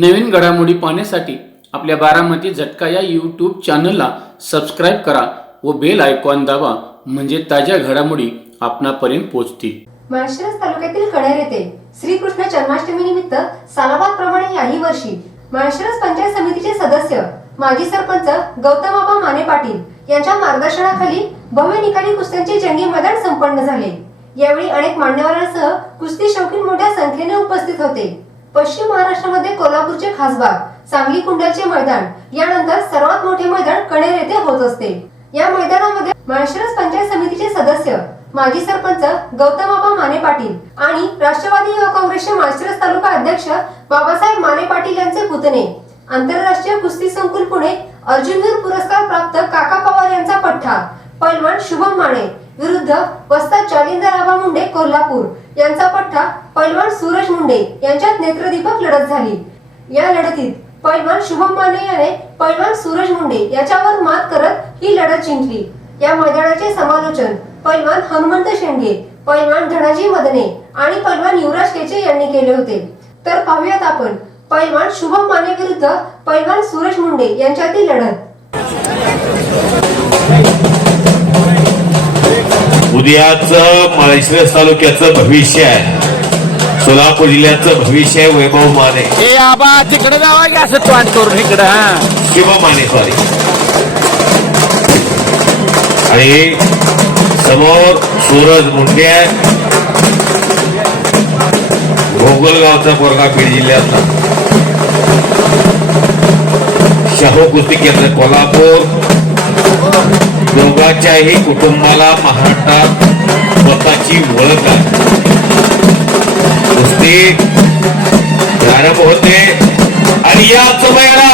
नवीन घडामोडी पाहण्यासाठी आपल्या बारामती झटका या यूट्यूब चॅनलला सबस्क्राईब करा व बेल आयकॉन दाबा म्हणजे ताज्या घडामोडी आपणापर्यंत पोहोचतील. माळशिरस तालुक्यातील कडेर येथे श्रीकृष्ण जन्माष्टमी निमित्त सालाबाद प्रमाणे याही वर्षी माळशिरस पंचायत समितीचे सदस्य माजी सरपंच गौतमाबा माने पाटील यांच्या मार्गदर्शनाखाली भव्य निकाली कुस्त्यांचे जंगी मैदान संपन्न झाले. यावेळी अनेक मान्यवरांसह कुस्ती शौकीन मोठ्या संख्येने उपस्थित होते. पश्चिम महाराष्ट्रामध्ये कोल्हापूरचे खासबाग सांगली कुंडलचे मैदान यानंतर सर्वात मोठे मैदान कणेर येथे होत असते. या मैदानामध्ये माळशिरस पंचायत समितीचे सदस्य माजी सरपंच गौतमाबा माने पाटील आणि राष्ट्रवादी युवक काँग्रेसचे माळशिरस तालुका अध्यक्ष बाबासाहेब माने पाटील यांचे पुतणे आंतरराष्ट्रीय कुस्ती संकुल पुणे अर्जुनवीर पुरस्कार प्राप्त काका पवार यांचा पठ्ठा पैलवान शुभम माने विरुद्ध वस्ता जालिंदर आबा मुंडे कोल्हापूर यांचा पठ्ठा पैलवान सूरज मुंडे यांच्यात नेत्रदीपक लढत झाली. या लढतीत पैलवान शुभम माने याने पैलवान सूरज मुंडे याच्यावर मात करत ही लढत जिंकली. या मैदानाचे समालोचन पैलवान हनुमंत शेंडगे पैलवान धनाजी मदने आणि पैलवान युवराज केचे यांनी केले होते. तर पाहूयात आपण पैलवान शुभम माने विरुद्ध पैलवान सूरज मुंडे यांच्यातील लढत. उद्याच माळशिरस तालुक्याचं भविष्य आहे. सोलापूर जिल्ह्याचं भविष्य आहे वैभव माने. ए आबा तिकडे जावा की असं तोंड करून इकडं हा? शिव माने सॉरी आणि समोर सूरज मुंडे आहे. भोगलगावचा पोरगा बीड जिल्ह्यातला. शाहू कुस्ती केंद्र कोल्हापूर. दोघांच्याही कुटुंबाला महाराष्ट्रात स्वतःची ओळख आहे. कुस्ती प्रारंभ होते आणि या समयाला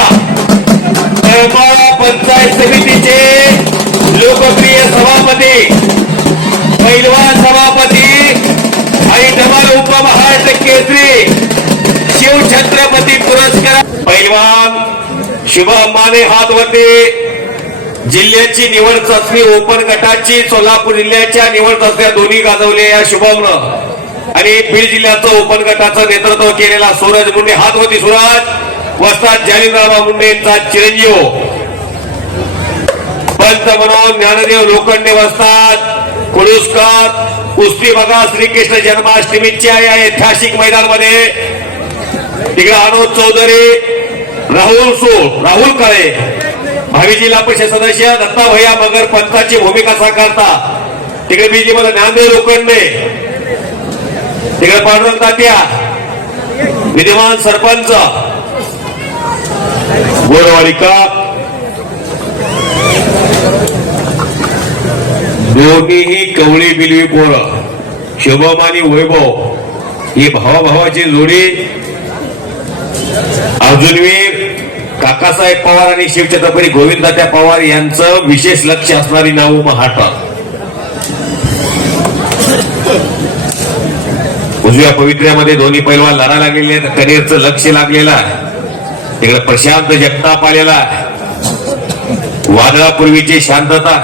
पंचायत समितीचे लोकप्रिय सभापती पैलवान सभापती आणि डबल उपमहाराष्ट्र केसरी शिवछत्रपती पुरस्कार पैलवान शुभम माने हात होते जिल्ह्याची निवड चाचणी ओपन गटाची सोलापूर जिल्ह्याच्या निवड चाचण्या दोन्ही गाजवल्या या शुभमनं आणि बीड जिल्ह्याचं ओपन गटाचं नेतृत्व केलेला सूरज मुंडे. हात होती सूरज वस्तात जालिंदराव मुंडे यांचा चिरंजीव. पंत म्हणून ज्ञानदेव लोखंडे वस्तात कुडुसकर कुस्ती बघा श्रीकृष्ण जन्माष्टमीच्या या ऐतिहासिक मैदानमध्ये. तिकडे अनुज चौधरी राहुल सोड राहुल काळे. भावी जिल्हा परिषद सदस्य दत्ता भैया मगर पंथाची भूमिका साकारता. तिकडे बीजी मध्ये ज्ञानदेव लोखंडे तिकडे पांडुरंग तात्या विद्यमान सरपंच गोरवाडिका दोन्हीही कवळी बिलवी पोरं शुभम आणि वैभव ही भावाभावाची जोडी अर्जुनवीर काकासाहेब पवार आणि शिवछत्रपती गोविंदात्या पवार यांचं विशेष लक्ष असणारी नाव महाटा उजव्या पवित्र्यामध्ये दोन्ही पैलवान लढा लागलेले आहेत. कनेरचं लक्ष लागलेलं आहे. तिकडे प्रशांत जगताप आलेला आहे. वादळापूर्वीची शांतता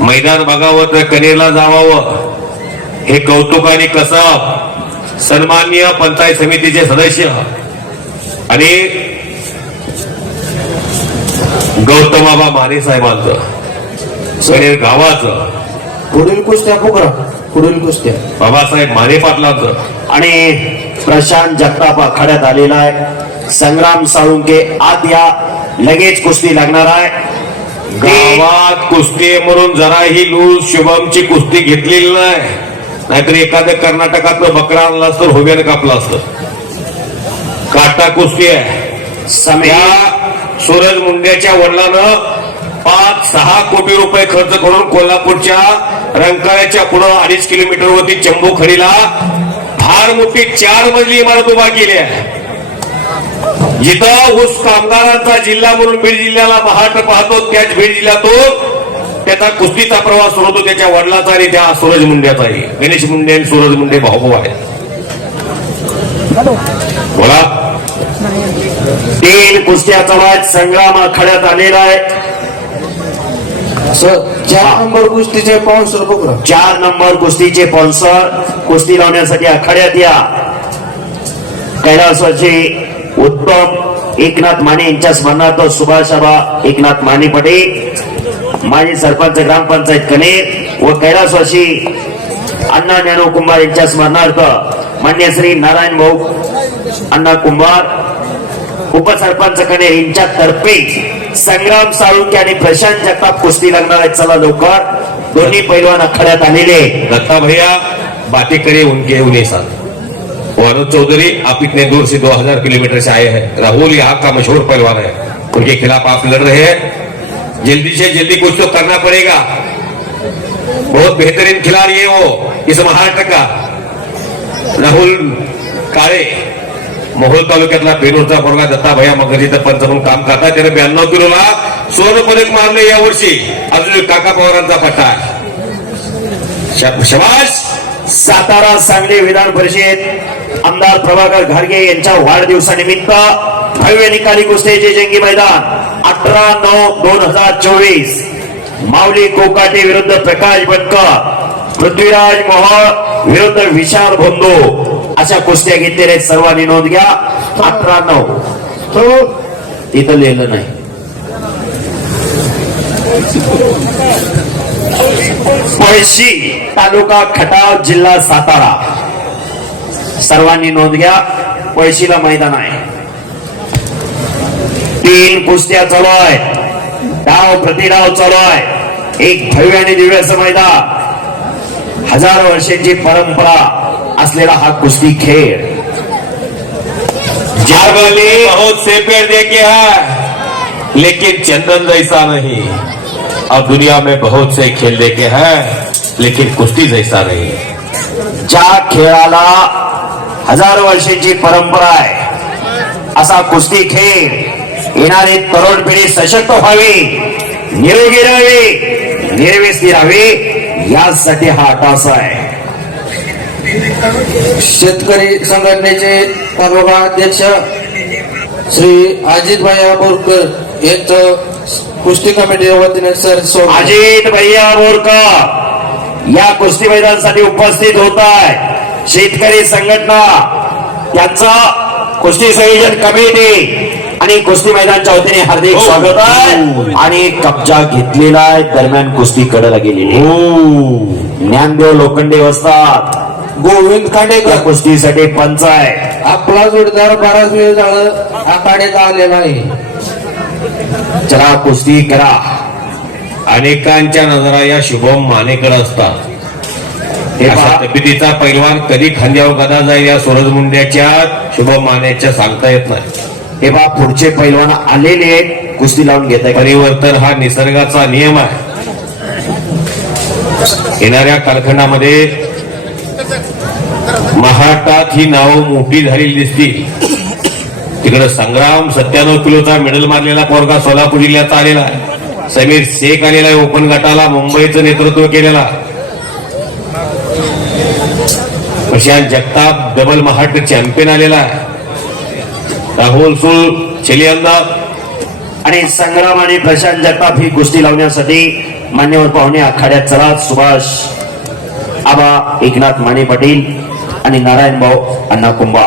मैदान बघावं तर कनेरला जावावं हे कौतुक आणि कसब सन्माननीय पंचायत समितीचे सदस्य आणि गौतमाबा माने साहेबांचं. कनेर गावाचं. पुढील कुस्त्या पुकरा पुढील कुस्त्या. बाबासाहेब माने पाटलांचं. आणि प्रशांत जगताप आखाड्यात आलेला आहे. संग्राम साळुंके आत या. लगेच कुस्ती लागणार आहे. गावात कुस्ती म्हणून जराही लूज शुभमची कुस्ती घेतलेली नाही. नाहीतर एखादं कर्नाटकातलं बकरा आणलं असतं होब्यानं कापलं असतं. काटा कुस्ती आहे. समय सूरज मुंड्याच्या वडिलानं पाच सहा कोटी रुपये खर्च करून कोल्हापूरच्या रंकाळ्याच्या पुढं अडीच किलोमीटरवरती चंबू खडीला फार मोठी चार मजली इमारत उभा केली आहे. जिथं ऊस कामगारांचा जिल्हा म्हणून बीड जिल्ह्याला महाराष्ट्र पाहतो त्याच बीड जिल्ह्यातून त्याचा कुस्तीचा प्रवास सुरू होतो त्याच्या वडिलाचा आणि त्या सूरज मुंड्याचाही गणेश मुंडे आणि सूरज मुंडे भाऊ आहे बोला. तीन कुस्त्याचा वाद संग्राम आखाड्यात आलेला आहे. चार नंबर कुस्तीचे पाऊन्सर बघा चार नंबर कुस्तीचे स्पॉन्सर कुस्ती लावण्यासाठी आखाड्यात या. कैलासवाची उत्तम एकनाथ माने यांच्या स्मरणार्थ सुभाषाबा एकनाथ माने पटेल माजी सरपंच ग्रामपंचायत कनेर व कैलासवासी अण्णा ज्ञानो कुंभार यांच्या स्मरणार्थ मान्य श्री नारायण भाऊ अण्णा कुंभार उपसरपंच कनेर यांच्या तर्फे संग्राम साळुंके आणि प्रशांत जगताप कुस्ती लागणार आहेत चला लवकर. दोन्ही पैलवान आखाड्यात आलेले. दत्ता भैया बातें उनके उन्हीं साथ. वो अनुज चौधरी आप इतने दूर से 2000 किलोमीटर से आए हैं. राहुल यहाँ का मशहूर पहलवान है. उनके खिलाफ आप लड़ रहे हैं. जल्दी से जल्दी कुछ तो करना पड़ेगा. बहुत बेहतरीन खिलाड़ी है वो. इस महाराष्ट्र का. राहुल काले मोहोळ तालुक्यातला पेरूरचा पोरगा दत्ता मगर इथं पंच म्हणून काम करतात त्याने ब्याण्णव किलोला सोनं पदक मारले या वर्षी अजून काका पवारांचा पट्टा शबाश सातारा सांगली विधान परिषद आमदार प्रभाकर घारगे यांच्या वाढदिवसानिमित्त भव्य निकाली कुस्तीचे जंगी मैदान अठरा नऊ दोन हजार चोवीस. माऊली कोकाटे विरुद्ध प्रकाश बनकर पृथ्वीराज मोहळ विरुद्ध विशाल भोंदो. अशा कुस्त्या घेतलेल्या आहेत. सर्वांनी नोंद घ्या. अठरा नऊ. तिथं लिहिलं नाही. पळशी तालुका खटाव जिल्हा सातारा. सर्वांनी नोंद घ्या. पळशीला मैदान आहे. तीन कुस्त्या चालू आहेत. डाव प्रतिडाव चालू आहे. एक भव्य आणि दिव्याचं मैदान. हजार वर्षांची परंपरा. असलेला हा कुस्ती खेळ जागली बहुत से पेड़ देखे हैं लेकिन चंदन जैसा नहीं। अब दुनिया में बहुत से खेल देखे हैं लेकिन कुश्ती जैसा नहीं। ज्या खेळाला हज़ार वर्षांची परंपरा आहे असा कुस्ती खेळ येणारी तरुण पिढी सशक्त व्हावी निरोगी राहावी निर्विस्ती राहावी यासाठी हा अटास आहे शेतकरी संघटनेचे अध्यक्ष श्री अजित भाई बोरकर यांचं कुस्ती कमिटी वतीने सर अजित भैया बोरकर या कुस्ती मैदानासाठी उपस्थित होत आहे शेतकरी संघटना त्यांचा कुस्ती संयोजन कमिटी आणि कुस्ती मैदानच्या वतीने हार्दिक स्वागत आहे. आणि कब्जा घेतलेला आहे. दरम्यान कुस्ती कडला गेलेली ज्ञानदेव लोखंडे वसतात. गोविंद या खांडेकर कुस्तीसाठी पंच आहे. आपला जोडीदार बराच वेळ झालं आखाड्यात आलेला आहे चला कुस्ती करा. अनेकांच्या नजरा या शुभम मानेकडे असतात. अशा तब्येतीचा पैलवान कधी खांद्यावर गदा जाईल या सूरज मुंड्याच्या शुभम मानेच्या सांगता येत नाही. हे पहा पुढचे पैलवान आलेले आहेत कुस्ती लावून घेत आहे परिवर्तन हा निसर्गाचा नियम आहे. येणाऱ्या कालखंडामध्ये महाटात ही नावं मोठी झालेली दिसतील तिकडे संग्राम सत्त्याण्णव किलोचा मेडल मारलेला पोरगा सोलापूर जिल्ह्याचा आलेला आहे. समीर शेख आलेला आहे ओपन गटाला मुंबईचं नेतृत्व केलेला. प्रशांत जगताप डबल महाराष्ट्र चॅम्पियन आलेला आहे. राहुल सुल चलियांदा. आणि संग्राम आणि प्रशांत जगताप ही कुस्ती लावण्यासाठी मान्यवर पाहुणे आखाड्यात चला सुभाष आबा एकनाथ माने पाटील. आणि नारायण भाऊ अण्णा कुंभा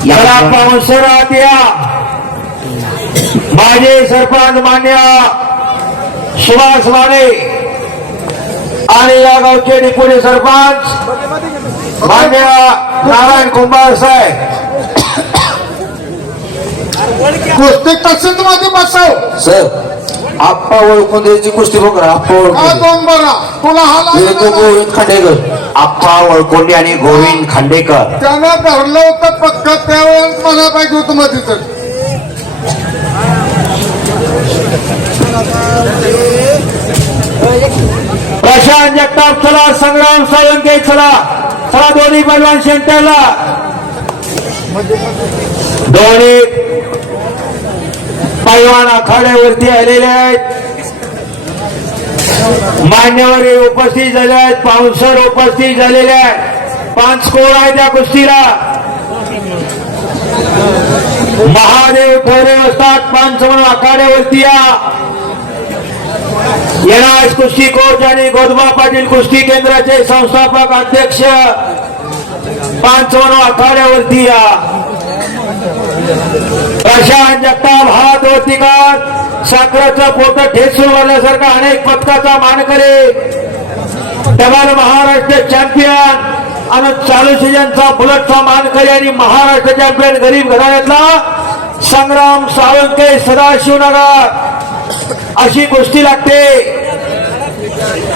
चला पावसरात या माझे सरपंच मान्य सुभाष माने आणि या गावचे डिप्युटी सरपंच मान्य नारायण कुंभार साहेब कुस्ती तशीच मध्ये बसव सर आप्पा ओळखून द्यायची कुस्ती बघ आप्पा ओळखून दोन बरा तुला हा खांडेकर आप्पा वळकोंडे आणि गोविंद खांडेकर. त्यानं धरलं होतं पक्क त्यावेळेस मला पाहिजे होतं मग तिथं प्रशांत जगताप चला संग्राम साळुंके चला. चला दोन्ही पैलवान सेंटरला. दोन्ही पैलवान आखाड्यावरती आलेले आहेत. मान्यवर उपस्थित झाले आहेत पाऊसर उपस्थित झालेले आहेत. पाच कोण आहे त्या कुस्तीला. महादेव ठोरे असतात पाच म्हणून आखाड्यावरती या. येणार कुस्ती कोच आणि गोदबा पाटील कुस्ती केंद्राचे संस्थापक अध्यक्ष पाच म्हणून आखाड्यावरती या. प्रशांत जगताप हात वरतीकार साखराचं पोत ठेसून वाढल्यासारखा अनेक पदकाचा मानकरी डबल महाराष्ट्र चॅम्पियन आणि चालू सीजनचा बुलटचा मानकरी आणि महाराष्ट्र चॅम्पियन गरीब घराण्यातला संग्राम सावंके सदाशिवनगर. अशी गोष्टी लागते.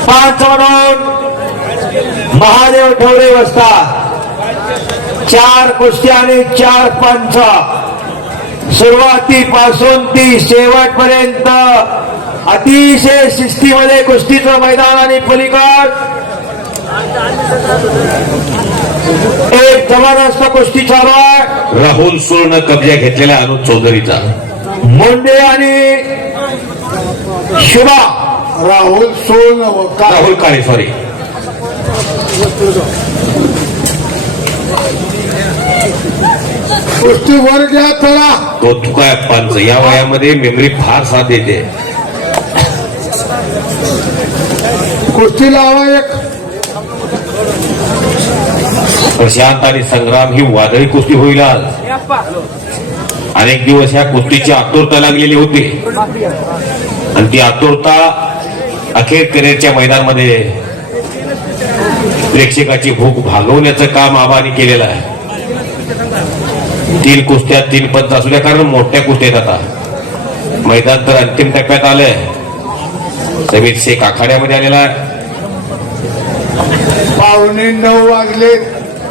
पाच म्हणून महादेव ठेवरे बसता चार गोष्टी आणि चार पंच. सुरुवातीपासून ती शेवटपर्यंत अतिशय शिस्तीमध्ये कुस्तीचं मैदान आणि पलीकड एक जबरदस्त कुस्ती चालू आहे. राहुल सुर्ण कब्जा घेतलेला अनुज चौधरीचा. मुंडे आणि शुभा. राहुल सोन का राहुल काळे सॉरी गोष्टी वर घ्या चला तो पंच या वयामध्ये मेमरी फार साथ देते. कुस्ती लावा एक. प्रशांत आणि संग्राम ही वादळी कुस्ती होईल आज. अनेक दिवस ह्या कुस्तीची आतुरता लागलेली होती. आणि ती आतुरता अखेर करिअरच्या मैदानामध्ये प्रेक्षकाची भूक भागवण्याचं काम आबानी केलेलं आहे. तीन कुस्त्या तीन पंच असू द्या कारण मोठ्या कुस्त्या आहेत आता. मैदान तर अंतिम टप्प्यात आलंय. समीर शेख आखाड्यामध्ये आलेला आहे. पावणे नऊ वाजले.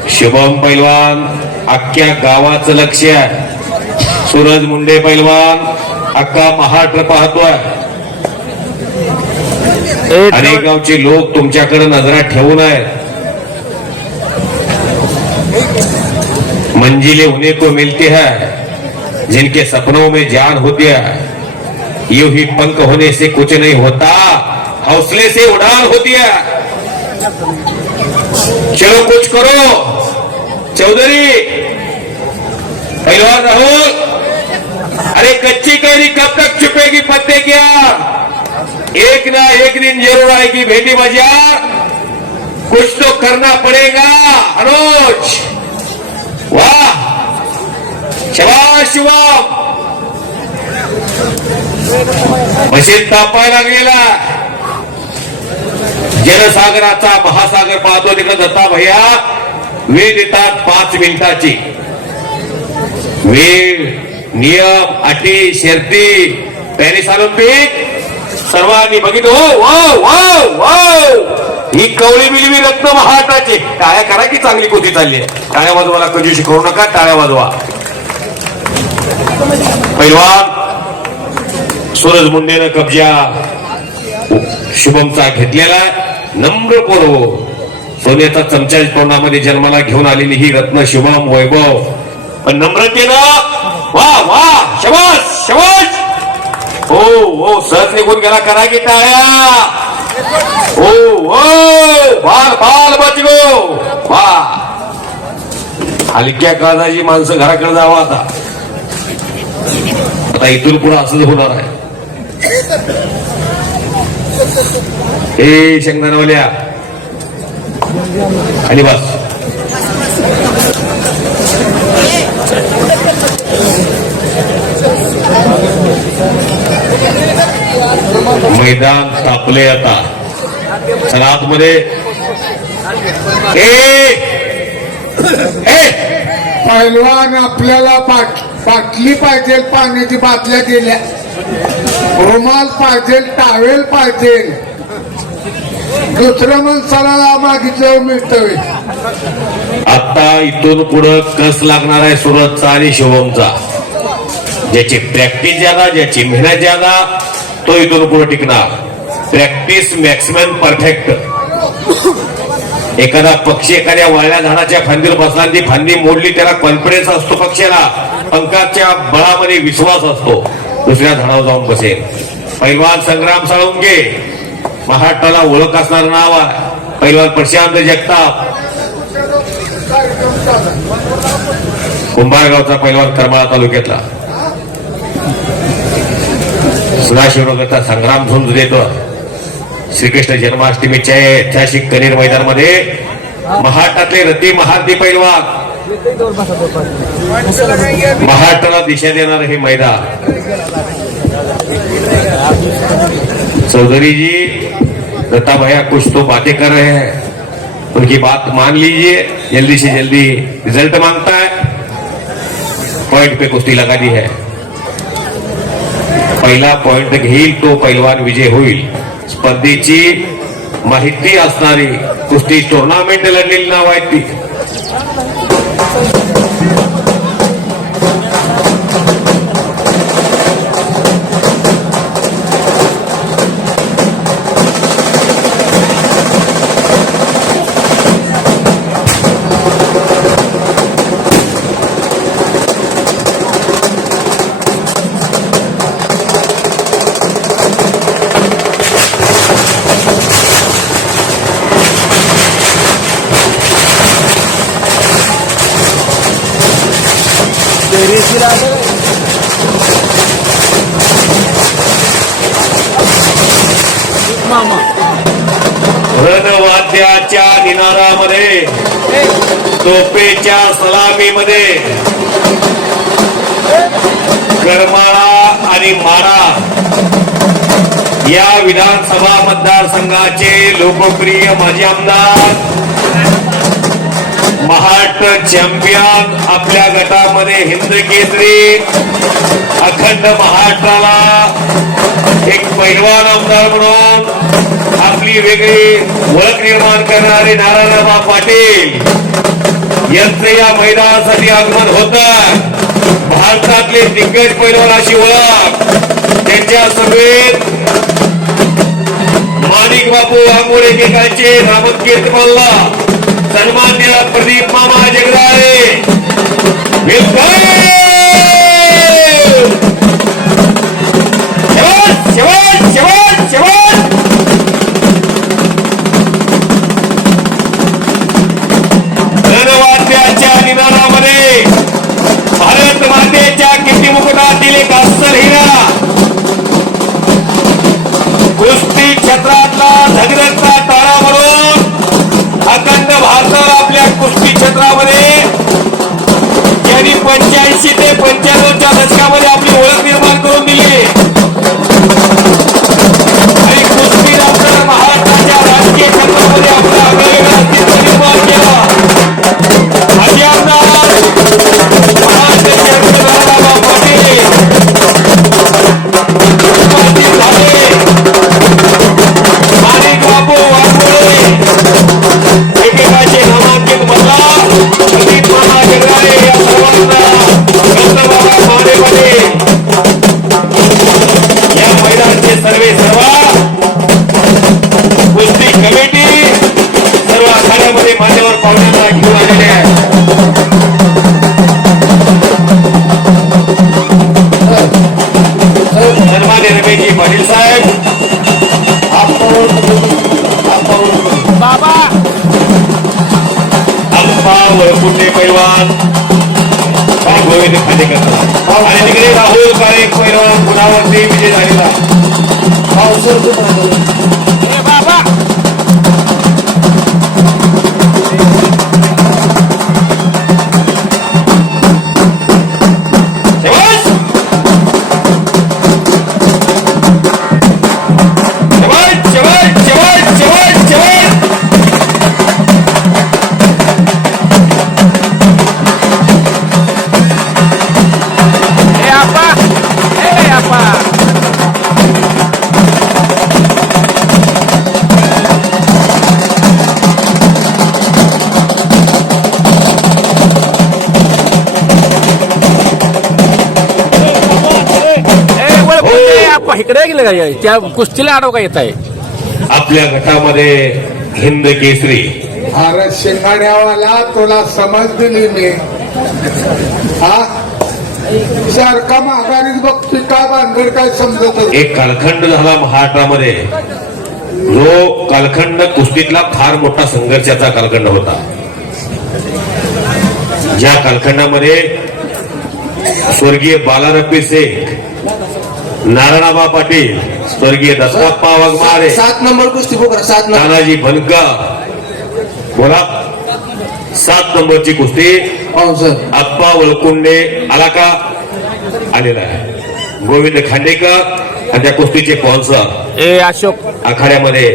शुभम पैलवान अख्ख्या गावाचं लक्ष आहे. सूरज मुंडे पैलवान अख्खा महाराष्ट्र पाहतोय अनेक गावचे लोक तुमच्याकडे नजरा ठेवून आहेत. मंजिले उन्हें को मिलती है, जिनके सपनों में जान होती है। यूँ ही पंख होने से कुछ नहीं होता, हौसले से उड़ान होती है। चलो कुछ करो। चौधरी, पहलवान राहुल, अरे कच्ची कैरी कब तक छुपेगी पत्ते क्या? एक ना एक दिन ज़रूर आएगी, बेटी बाज़ार कुछ तो करना पड़ेगा, अनुज। वा. शवा शिवा. मशीद तापायला लागलेला. जलसागराचा महासागर पाहतो तिकडे दत्ता भैया. वेळ देतात पाच मिनिटाची. वेळ नियम अटी शर्ती. Paris Olympic. सर्वांनी बघितलं. हो वाव वाव ही कवळी बिलवी रत्न महाराष्ट्राची टाळ्या करा की चांगली कोती चालली आहे. टाळ्या वाजवायला कधी शिकवू नका टाळ्या वाजवा. पहिलवान सूरज मुंडेनं कब्जा शुभमचा घेतलेला नम्र पोरो सोन्याचा चमचा तोंडामध्ये जन्माला घेऊन आलेली ही रत्न शुभम वैभव. पण नम्रतेनं वा वा शबास शबास. हो हो सहज निघून गेला. करा की टाळ्या. ओ हो बाल बाल बचगो वा हलक्या काळजाची माणसं घराकडे जावं आता? आता इथून पुढे असंच होणार आहे. ए शेंगदानवल्या आणि बस. मैदान तापले आता. आतमध्ये ए! ए! पैलवान आपल्याला बाटली पाहिजे पाण्याची बाटल्या दिल्या. रुमाल पाहिजे टावेल पाहिजे. दुसऱ्या माणसाला मागितलं मिळतं आता इथून पुढं कस लागणार आहे सुरतचा आणि शिवमचा? ज्याची प्रॅक्टिस ज्यादा ज्याची मेहनत ज्यादा तो इथून पुढे टिकणार. प्रॅक्टिस मॅक्सिमम परफेक्ट एखादा पक्षी एखाद्या वाळल्या झाडाच्या फांदीवर बसला ती फांदी मोडली त्याला कॉन्फिडन्स असतो पक्षाला. पंखाच्या बळामध्ये विश्वास असतो. दुसऱ्या झाडावर जाऊन बसेल. पैलवान संग्राम साळुंके. महाराष्ट्राला ओळख असणारं नाव आहे. पैलवान प्रशांत जगताप. कुंभारगावचा पैलवान करमाळा तालुक्यातला. सदाशिवनगरचा संग्राम झुंज देतो श्रीकृष्ण जन्माष्टमीच्या ऐतिहासिक कनेर मैदानामध्ये महाराष्ट्रातले रती महारथी पैलवान. महाराष्ट्राला दिशा देणार हे मैदान. चौधरी जी दत्ता भैया कुछ तो बातें कर रहे हैं. उनकी बात मान लीजिए. जल्दी से जल्दी रिज़ल्ट माँगता है पॉइंट पे कुश्ती लगा दी है. पहिला पॉइंट घेईल तो पैलवान विजय होईल. स्पर्धेची माहिती असणारी कुस्ती टुर्नामेंट लढलेली नाव आहेत ती. रणवाद्याच्या निनादामध्ये तोपेच्या सलामीमध्ये करमाळा आणि माडा या विधानसभा मतदारसंघाचे लोकप्रिय माजी आमदार महाराष्ट्र चॅम्पियन आपल्या गटामध्ये हिंद केसरी अखंड महाराष्ट्राला एक पैलवान आमदार म्हणून आपली वेगळी ओळख निर्माण करणारे नारायणबा पाटील यांचं या मैदानासाठी आगमन होत. भारतातले दिग्गज पैलवानाची ओळख त्यांच्या सभेत माणिक बापू आंबोडे एकेकाचे नामांकित मल्ला सन्मान्य प्रदीप मामा जगदाळे. क्षेत्रामध्ये ज्यांनी पंच्याऐंशी ते पंच्याण्णवच्या दशकामध्ये आपली ओळख निर्माण करून दिली. आणि गोविंद खांडेकर आणि तिकडे राहुल काळे पैलवान गुणावरती विजय झालेला आपा इकडे गेले का? त्या कुस्तीला आडव का येत आहे आपल्या गटामध्ये हिंद केसरी. अरे शिंगाड्यावाला तुला समज दिली मी. हा? सारखा माघारीच बघतोय? काय भानगड काय समजत एक कालखंड झाला महाराष्ट्रामध्ये. जो कालखंड कुस्तीतला फार मोठा संघर्षाचा कालखंड होता. ज्या कालखंडामध्ये स्वर्गीय बालारप्पी शेख नारायणाबा पाटील स्वर्गीय दत्ताप्पा वाघमारे सात नंबर कुस्ती पोकरा सात नंबर. तानाजी बनका बोला. सात नंबरची कुस्ती. आप्पा वळकुंडे आला का आलेला आहे. गोविंद खांडेकर आणि त्या कुस्तीचे स्पॉन्सर ए अशोक. आखाड्यामध्ये.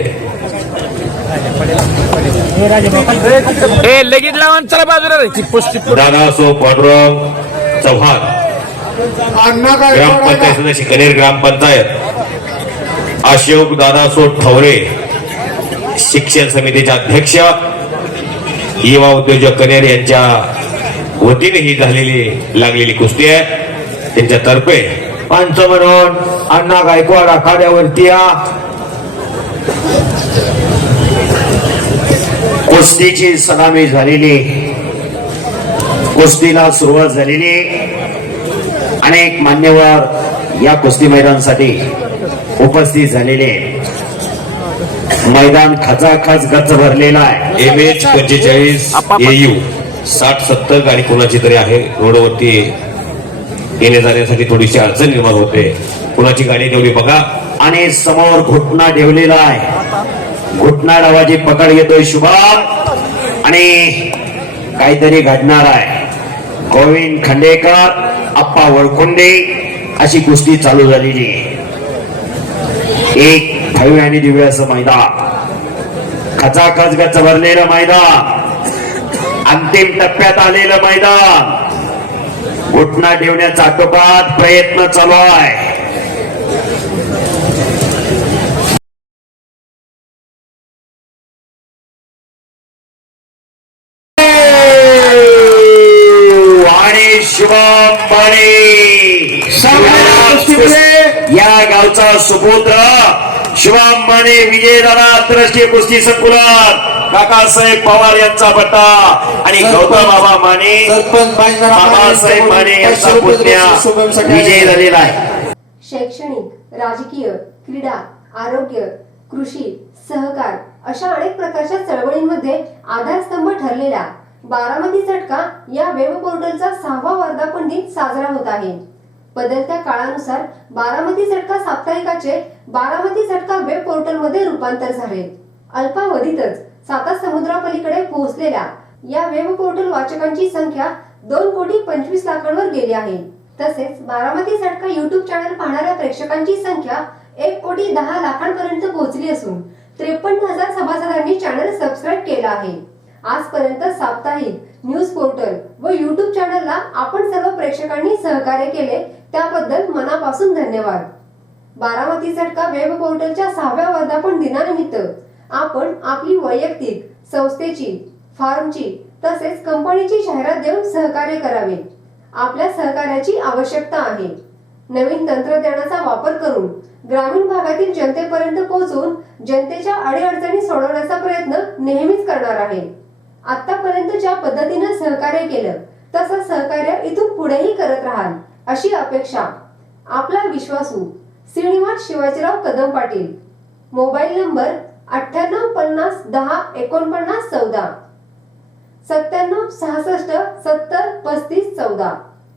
ए लगेच लावून चला बाजूला पांडुरंग चव्हाण. ग्रामपंचायत सदस्य कनेर ग्रामपंचायत. अशोक दादासो ठवरे शिक्षण समितीचे अध्यक्ष युवा उद्योजक कनेर यांच्या वतीने ही झालेली लागलेली कुस्ती आहे. त्यांच्यातर्फे पंच म्हणून अण्णा गायकवाड आखाड्यावरती या. कुस्तीची सलामी झालेली. कुस्तीला सुरुवात झालेली. अनेक मान्यवर या कुस्ती मैदानासाठी उपस्थित झालेले मैदान खचाखच गच भरलेला आहे. एम एच पंचेचाळीस एयू साठ सत्तर गाडी कोणाची तरी आहे रोडवरती येण्या जाण्यासाठी थोडीशी अडचण निर्माण होते. कुणाची गाडी तेवढी बघा. आणि समोर घुटना ठेवलेला आहे. घुटना डावाची पकड घेतोय शुभम. आणि काहीतरी घडणार आहे. गोविंद खंडेकर अप्पा वळकुंडे अशी कुस्ती चालू झालेली एक भव्य आणि दिव्य असं मैदान. खचाखच गच भरलेलं मैदान. अंतिम टप्प्यात आलेलं मैदान. घुटना ठेवण्याचा आटोपात प्रयत्न चालू आहे आणि शुभम माने या गावचा सुपुत्र शुभम माने विजयदारा आंतरराष्ट्रीय कुस्ती संकुलात काकासाहेब पवार यांचा बट्टा आणि गौतम बाबा माने सरपंच बाबासाहेब माने यांचा पुतण्या विजय झालेला आहे. शैक्षणिक राजकीय क्रीडा आरोग्य कृषी सहकार अशा अनेक प्रकारच्या चळवळींमध्ये आधारस्तंभ ठरलेला बारामती चटका या वेब पोर्टलचा सहावा वर्धापन दिन साजरा होत आहे. बदलत्या काळानुसार बारामती चटका साप्ताहिकाचे बारामती चटका वेब पोर्टलमध्ये रूपांतर झाले. अल्पावधीतच साता समुद्रापलीकडे पोहोचलेल्या या वेब पोर्टल वाचकांची संख्या दोन कोटी पंचवीस लाखांवर गेली आहे. तसेच बारामती चटका युट्यूब चॅनल पाहणाऱ्या प्रेक्षकांची संख्या एक कोटी दहा लाखांपर्यंत पोहोचली असून त्रेपन्न हजार सभासदांनी चॅनल सबस्क्राईब केला आहे. आजपर्यंत साप्ताहिक न्यूज पोर्टल व युट्यूब चॅनलला आपण सर्व प्रेक्षकांनी सहकार्य केले त्याबद्दल मनापासून धन्यवाद. बारामती झटका वेब पोर्टलच्या सहाव्या वर्धापन दिनानिमित्त आपण आपली वैयक्तिक संस्थेची फार्मची तसेच कंपनीची जाहिरात देऊन सहकार्य करावे. आपल्या सहकार्याची आवश्यकता आहे. नवीन तंत्रज्ञानाचा वापर करून ग्रामीण भागातील जनतेपर्यंत पोहोचून जनतेच्या अडीअडचणी सोडवण्याचा प्रयत्न नेहमीच करणार आहे. आतापर्यंत ज्या पद्धतीनं सहकार्य केलं तसं सहकार्य इथून पुढेही करत राहाल अशी अपेक्षा. आपला विश्वासू हो. श्रीनिवास शिवाजीराव कदम पाटील. मोबाईल नंबर अठ्ठ्याण्णव पन्नास दहा एकोणपन्नास चौदा. सत्त्याण्णव सहासष्ट सत्तर पस्तीस चौदा.